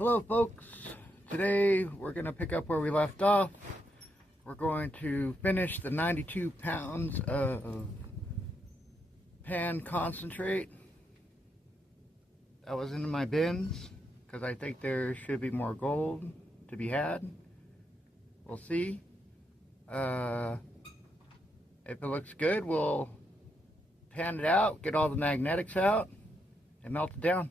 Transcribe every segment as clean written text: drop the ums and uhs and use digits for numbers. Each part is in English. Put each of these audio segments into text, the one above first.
Hello folks, today we're going to pick up where we left off. We're going to finish the 92 pounds of pan concentrate that was in my bins, because I think there should be more gold to be had. We'll see. If it looks good, we'll pan it out, get all the magnetics out, and melt it down.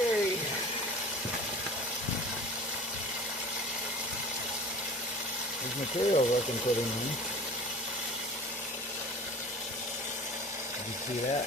Okay. This material looking pretty nice. You see that?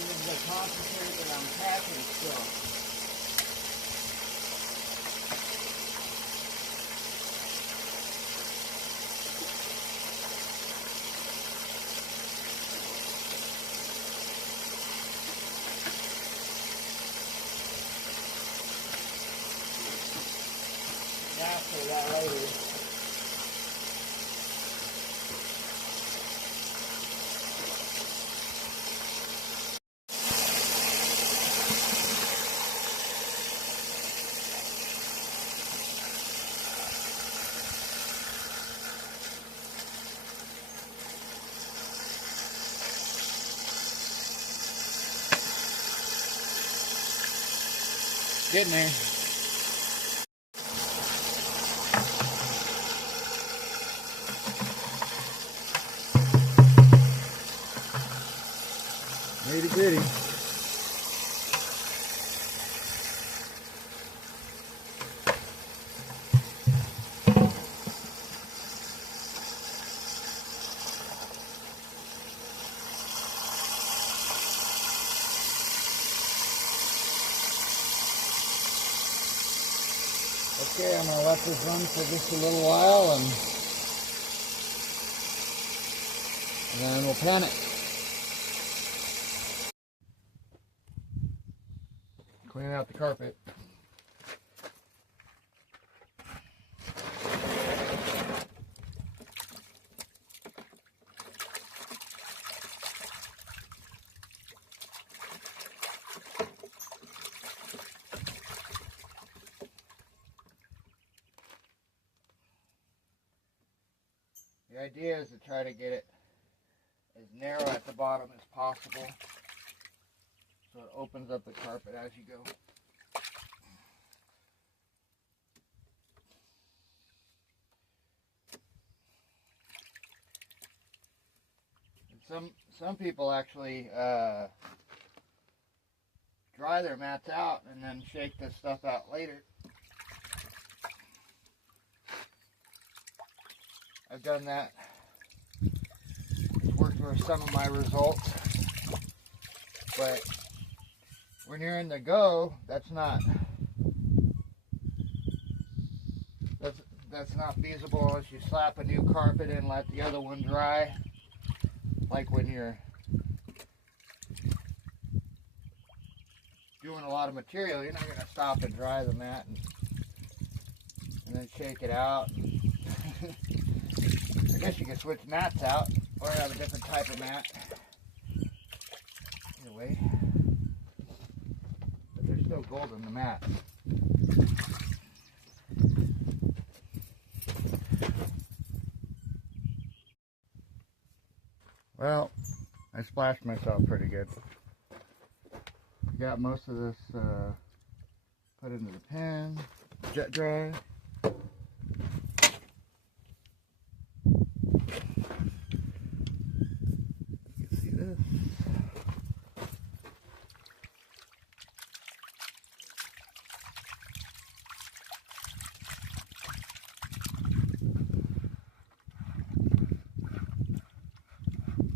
This is the concentrate that I'm packing still. After that later. Getting there. Nitty gritty. Okay, I'm going to let this run for just a little while and then we'll pan it. Clean out the carpet. The idea is to try to get it as narrow at the bottom as possible so it opens up the carpet as you go. And some people actually dry their mats out and then shake this stuff out later. I've done that. It's worked for some of my results. But when you're in the go, that's not feasible unless you slap a new carpet and let the other one dry. Like when you're doing a lot of material, you're not going to stop and dry the mat and then shake it out. I guess you can switch mats out or have a different type of mat. Either way. But there's still gold in the mat. Well, I splashed myself pretty good. Got most of this put into the pan, jet dry. You can see this.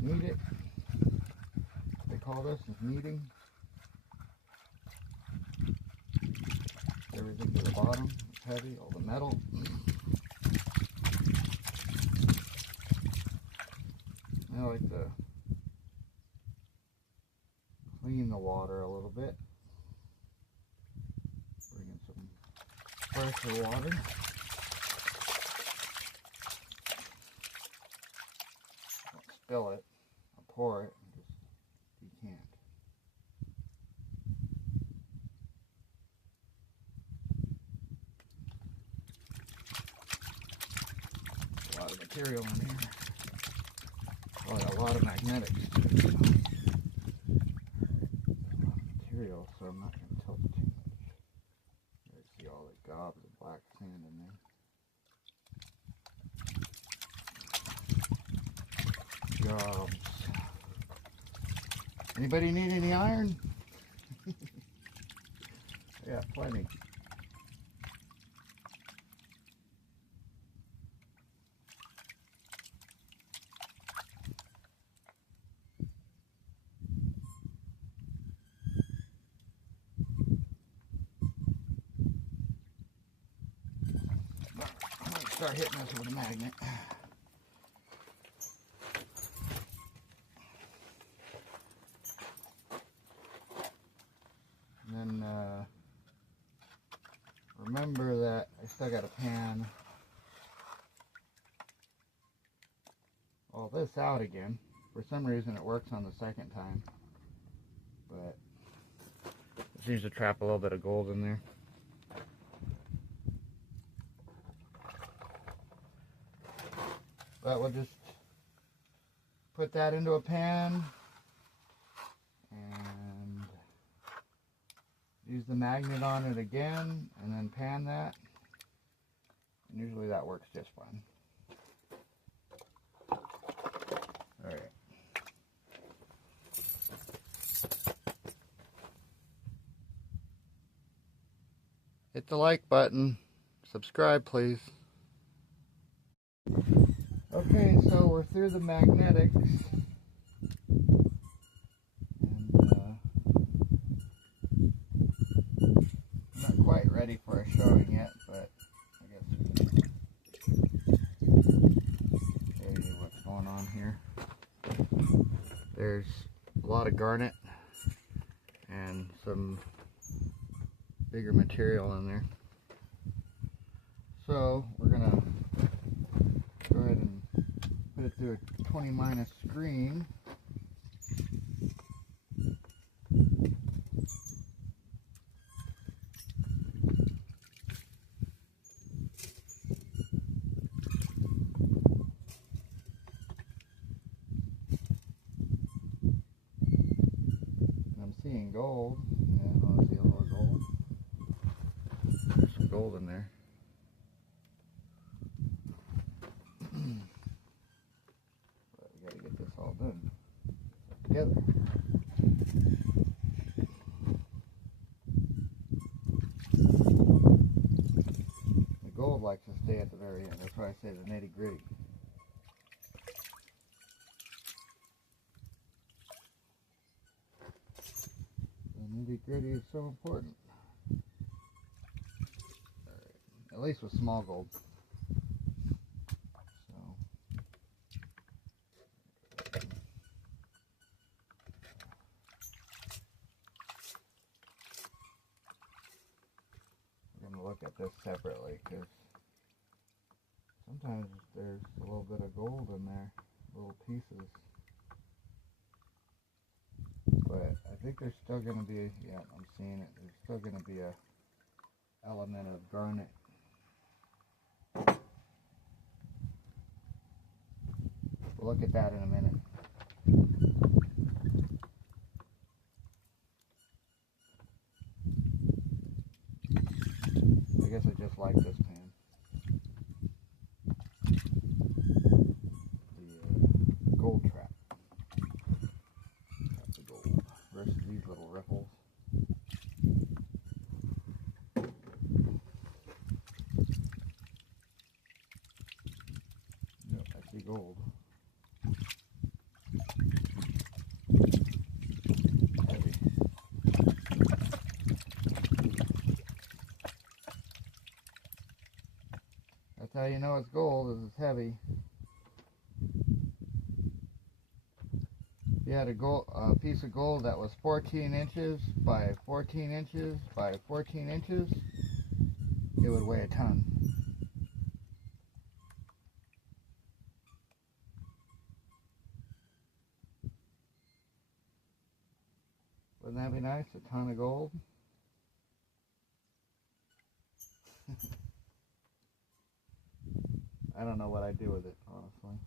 Knead it. They call this is kneading. Everything to the bottom. It's heavy, all the metal. I like to clean the water a little bit. Bring in some fresher water. Don't spill it. I'll pour it and just decant. A lot of material in here. Oh, got a lot of magnetics too. A lot of material, so I'm not going to tilt it too much. You see all the gobs of black sand in there. Gobs. Anybody need any iron? Yeah, plenty. I'm going to start hitting this with a magnet. And then remember that I still got a pan. All this out again. For some reason it works on the second time. But it seems to trap a little bit of gold in there. But we'll just put that into a pan and use the magnet on it again and then pan that. And usually that works just fine. Alright. Hit the like button. Subscribe, please. Okay, so we're through the magnetics. And not quite ready for a showing yet, but I guess we can show you what's going on here. There's a lot of garnet and some bigger material in there. So we're gonna go ahead and put it through a 20 minus screen. And I'm seeing gold. Yeah, I see a little gold. There's some gold in there. But we gotta get this all done together. The gold likes to stay at the very end. That's why I say the nitty gritty. The nitty gritty is so important. Alright. At least with small gold. Look at this separately because sometimes there's a little bit of gold in there, little pieces, but I think there's still going to be, yeah, I'm seeing it. There's still going to be a element of garnet. We'll look at that in a minute. I guess I just like this pan. The gold trap. That's the gold versus these little ripples. Yep, I see gold. Heavy. That's how you know it's gold, is it's heavy. You had a piece of gold that was 14 inches by 14 inches by 14 inches, it would weigh a ton. Wouldn't that be nice? A ton of gold? I don't know what I'd do with it, honestly.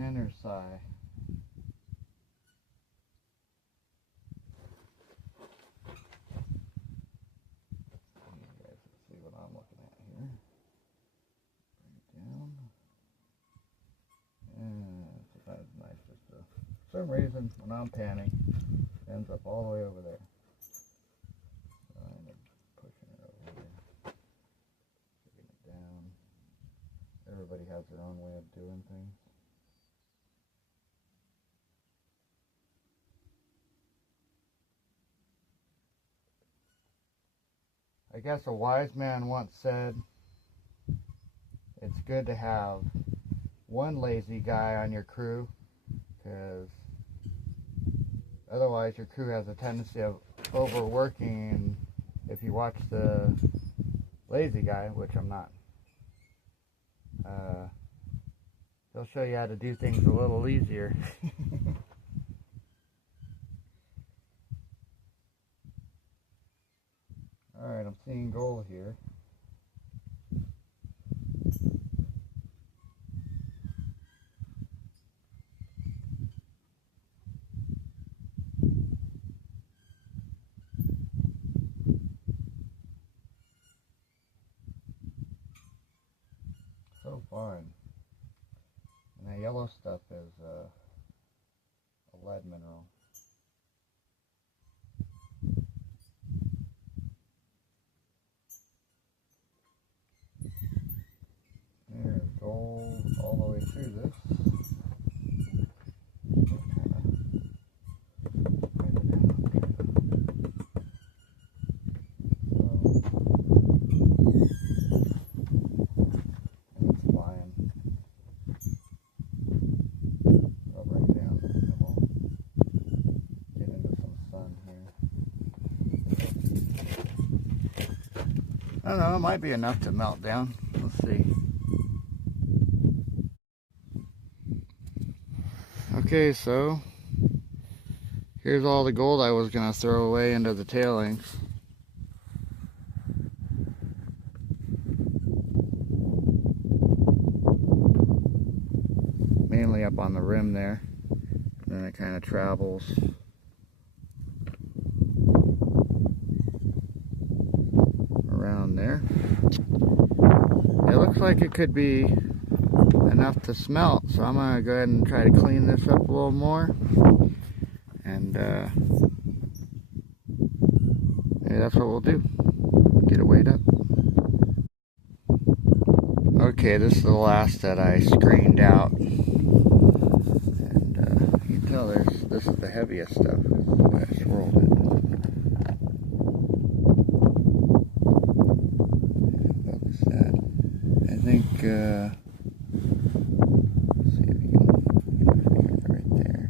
Hennersai. You guys can see what I'm looking at here. Bring it down. And sometimes it's nice just to, for some reason, when I'm panning, it ends up all the way over there. So I end up pushing it over here, taking it down. Everybody has their own way of doing things. I guess a wise man once said, it's good to have one lazy guy on your crew, because otherwise your crew has a tendency of overworking, and if you watch the lazy guy, which I'm not, he'll show you how to do things a little easier. Alright, I'm seeing gold here. So fine. And that yellow stuff is a lead mineral. There's gold all the way through this. I don't know, it might be enough to melt down. Let's see. Okay, so here's all the gold I was going to throw away into the tailings. Mainly up on the rim there. And then it kind of travels around there. It looks like it could be enough to smelt, so I'm going to go ahead and try to clean this up a little more. And maybe that's what we'll do. Get it weighed up. Okay, this is the last that I screened out. And you can tell this is the heaviest stuff. I just rolled it. Focus that. I think, let's see if you can get it right there.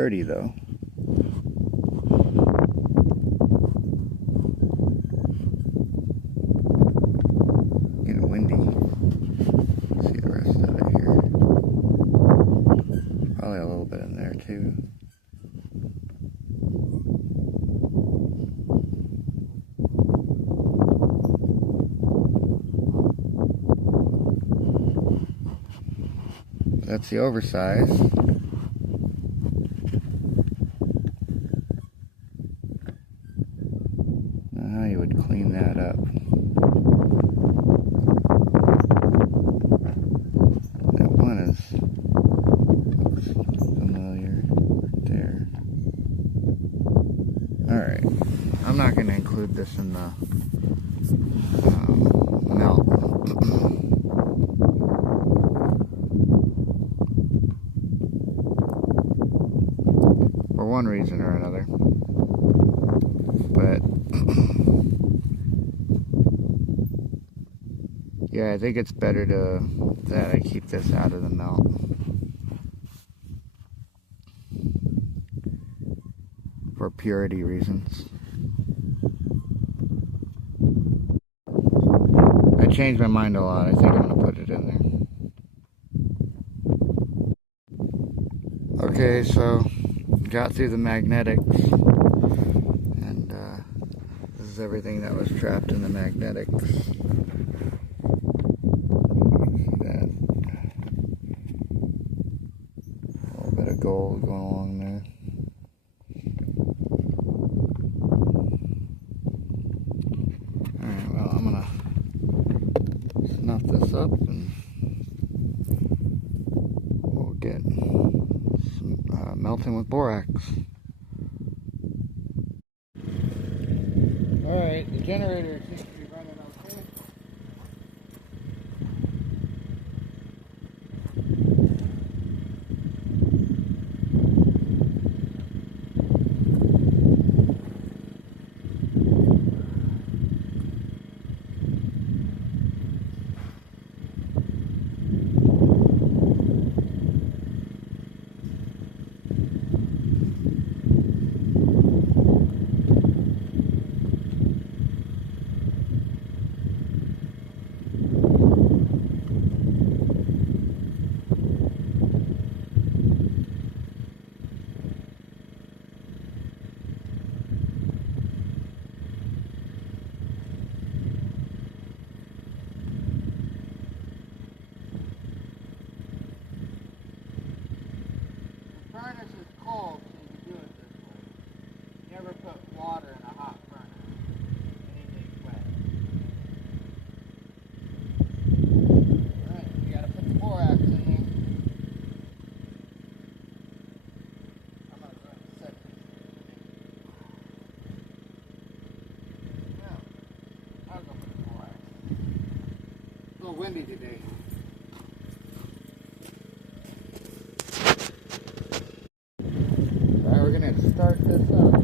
dirty though. Getting windy. See the rest of it here. Probably a little bit in there too. That's the oversize. Now how you would clean that up. That one looks familiar right there. Alright, I'm not going to include this in the melt. For one reason or another, but yeah, I think it's better that I keep this out of the melt. For purity reasons. I changed my mind a lot. I think I'm gonna put it in there. Okay, so got through the magnetics, and this is everything that was trapped in the magnetics. See that? A little bit of gold going along there. Alright, well, I'm gonna snuff this up and we'll get some melting with borax. Alright, the generator seems to be running okay. The furnace is cold, so you do it this way. You never put water in a hot furnace. Anything's wet. Alright, you gotta put the borax in here. I'm gonna run the set piece. Now, I'll go put the borax. It's a little windy today. We're going to start this up.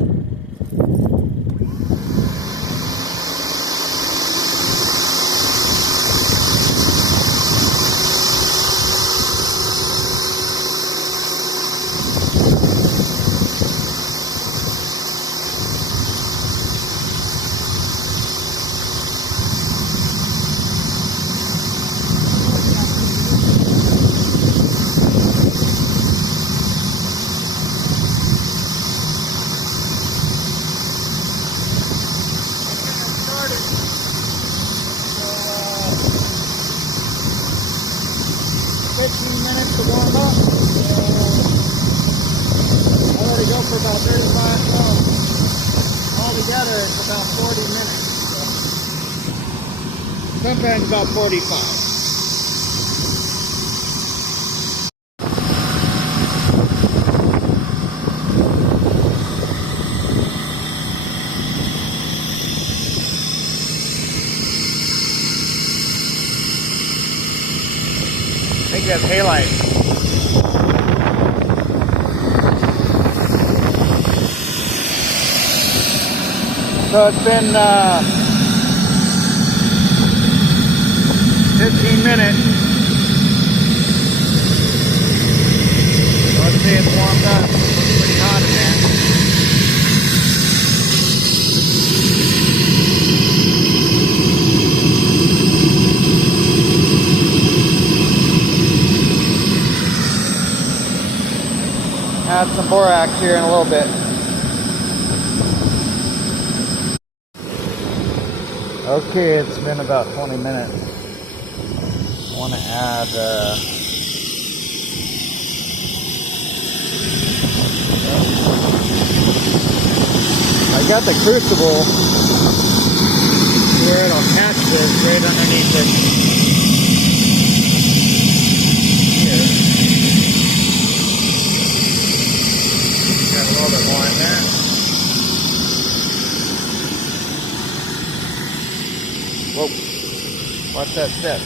To warm up. I let it go for about 35 minutes. Altogether, it's about 40 minutes. Sometimes about 45. I think that's halide. So it's been 15 minutes. Let's see, it's warmed up. Looks pretty more borax here in a little bit. Okay, it's been about 20 minutes. I want to add I got the crucible where it'll catch this right underneath it. Here. Got a little bit more in there. Whoa. Watch that step.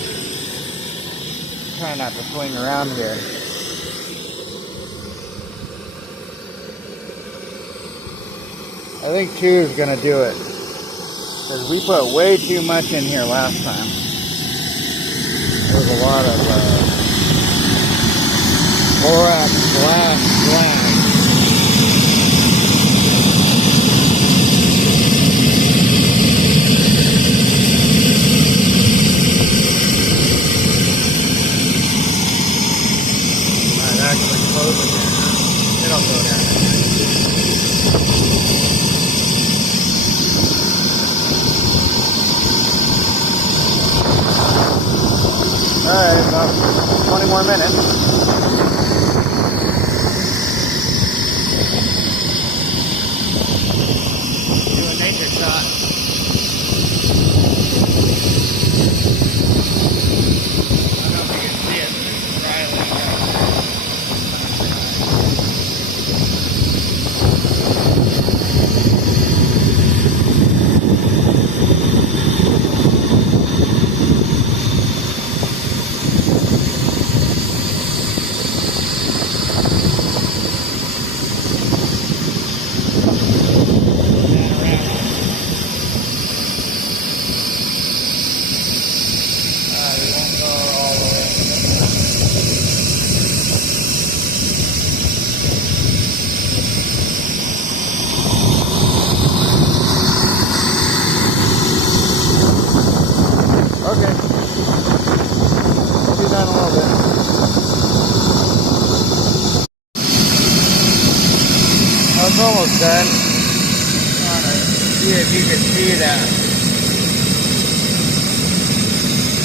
Try not to swing around here. I think 2 is going to do it. Because we put way too much in here last time. There was a lot of borax glass. Might actually close it there, huh? It'll go down. Alright, about 20 more minutes. Do a nature shot. I don't know if you can see it, but it's dry. Okay. We'll be done in a little bit. Oh, it's almost done. I want to see if you can see that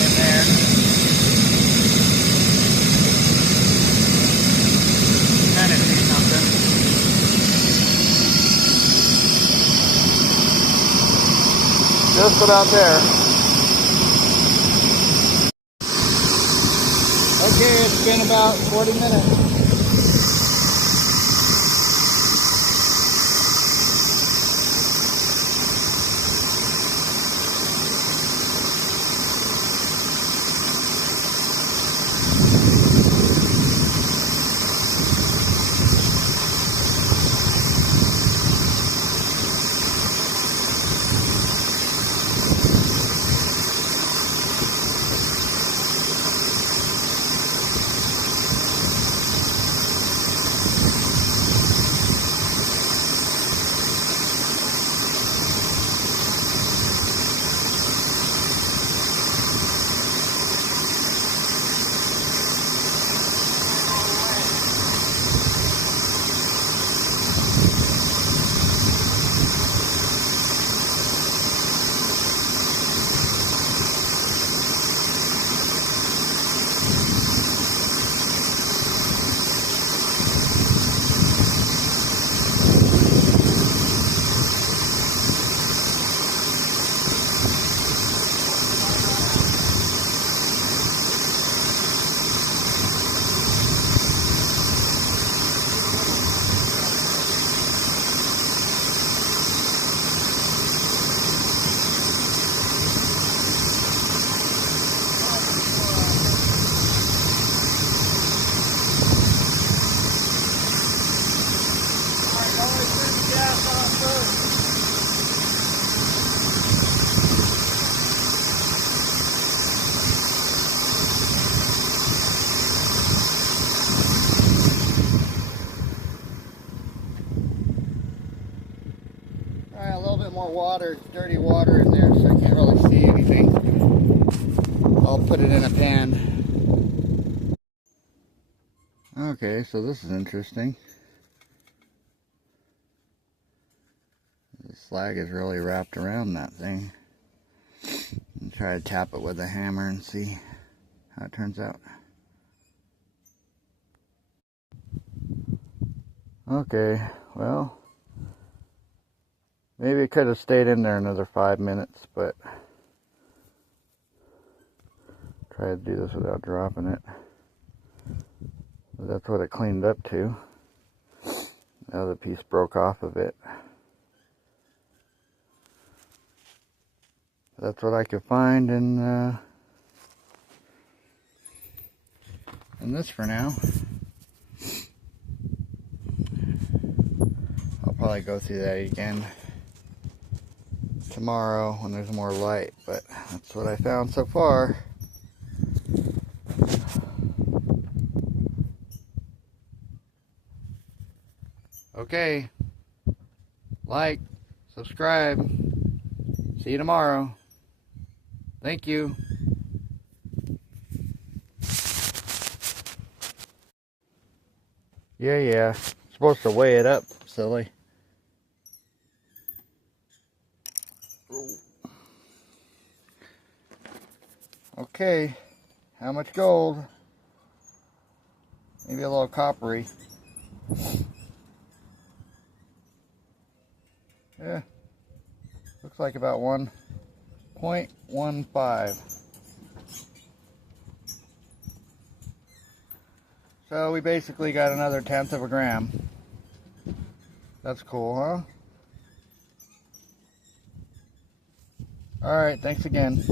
in there. Kind of see something. Just about there. Okay, it's been about 40 minutes. More water, dirty water in there, so I can't really see anything. I'll put it in a pan. Okay, so this is interesting. The slag is really wrapped around that thing. And try to tap it with a hammer and see how it turns out. Okay, well, maybe it could have stayed in there another 5 minutes, but try to do this without dropping it. But that's what it cleaned up to. Now the piece broke off of it. That's what I could find in this for now. I'll probably go through that again tomorrow when there's more light, but that's what I found so far. Okay, like, subscribe, see you tomorrow. Thank you. Yeah, supposed to weigh it up, silly. Okay, how much gold? Maybe a little coppery. Yeah, looks like about 1.15. So we basically got another 1/10 of a gram. That's cool, huh? Alright, thanks again.